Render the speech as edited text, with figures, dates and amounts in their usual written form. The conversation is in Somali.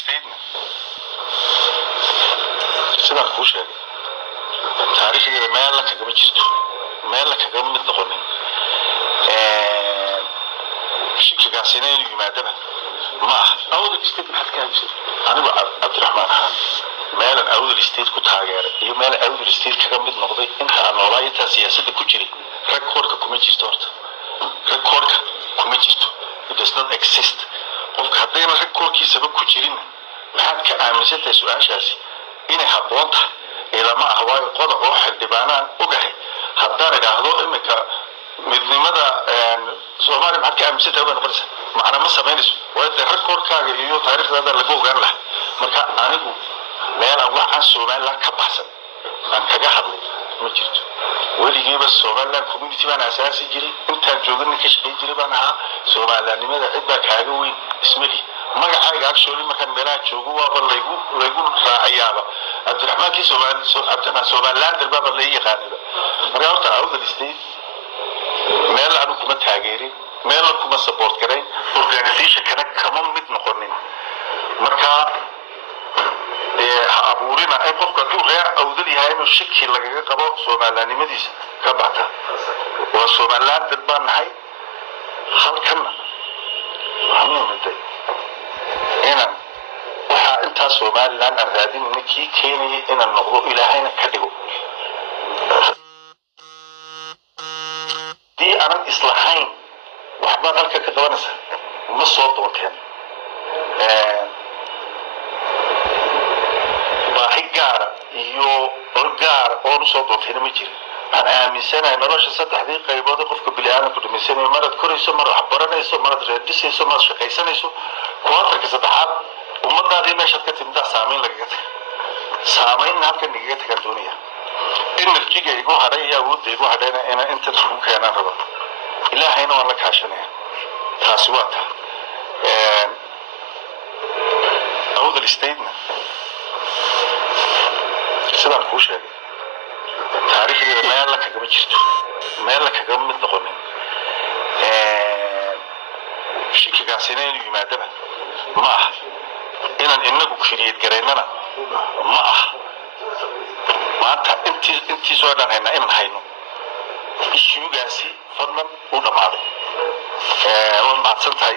statement sidaan kuu sheegay taariikhdeeda meel la kagama jirto meel la kagama mid noqonin shikigaasina inuu yimaadaba ma aha awdal state maxaad ka hamisay anigu cabdiraxmaan ahaan meelan awdal state ku taageeray iyo meel awdal state kaga mid noqday inta aan noolaa intaa siyaasadda ku jiray recordka kuma jirto horta recordka kuma jirto it does not exist qofka haddayna recordkiisaba ku jirin maxaad ka aaminsantahay su-aashaasi inay habboon tahay ilama ah waayo qodob oo xildhibaanaan ogahay haddaan idhaahdo iminka midnimada soomaaliya maxaad ka aaminsantahay bay noqonaysaa macna ma samaynayso waayo dee recordkaaga iyo taariikhdaada lagu ogaan lahay marka anigu meelaan waxaan somaliland ka baxsan aan kaga hadlay ma jirto weligiiba somaliland community baan asaasi jiray intaan jooga ninka shaqayn jiray baan ahaa somalilandnimada cid baa kaaga weyn ismali magacayga actually markaan meelaha joogo waaba laygu raacayaaba cabdiraxmaankii somaliland baaba la yaqaanaba marka horta awdal state meel anu kuma taageerin meel kuma support garayn organization kana kama mid noqonin marka abuurina ay qofka hadduu reer awdal yahay inuu shaki lagaga qabo somalilandnimadiisa ka baxta waa somaliland dad baan nahay halkanna waxaan u miday inaan waxaa intaa somaliland aan raadinayna kii keenayay inaan noqdo ilaahayna ka dhigo haddii aanan islahayn waxbaad halka ka qabanaysa ma soo doonteen baahi gaara iyo or gaara oon usoo doontayna ma jirin waxaan aaminsanahay nolosha saddexdii qaybood qofka bini'aadamku dhamaysanayo maraad korayso marad wax baranayso marad reerdhisayso marad shaqaysanayso kuwatarka saddexaad ummadaadii meeshaad ka timiddaa saamayn lagaga taga saamaynna halkan nagaga tagaan doonaya enerjiga igu hadhay iyo awoodda igu hadhayna inaan intan isugu keenaan raba ilaahayna waan la kaashanaya taasi waa taa awdal statement sidaan kuu sheegay taariikhdeeda meel la kagama jirto meel la kagama mid noqonin shikigaasina inuu yimaadaba ma aha inaan inagu kiriyad garaynana ma aha maanta intii soo dhan haynaa inaan hayno ishuugaasi fadlan u dhammaaday waad mahadsan tahay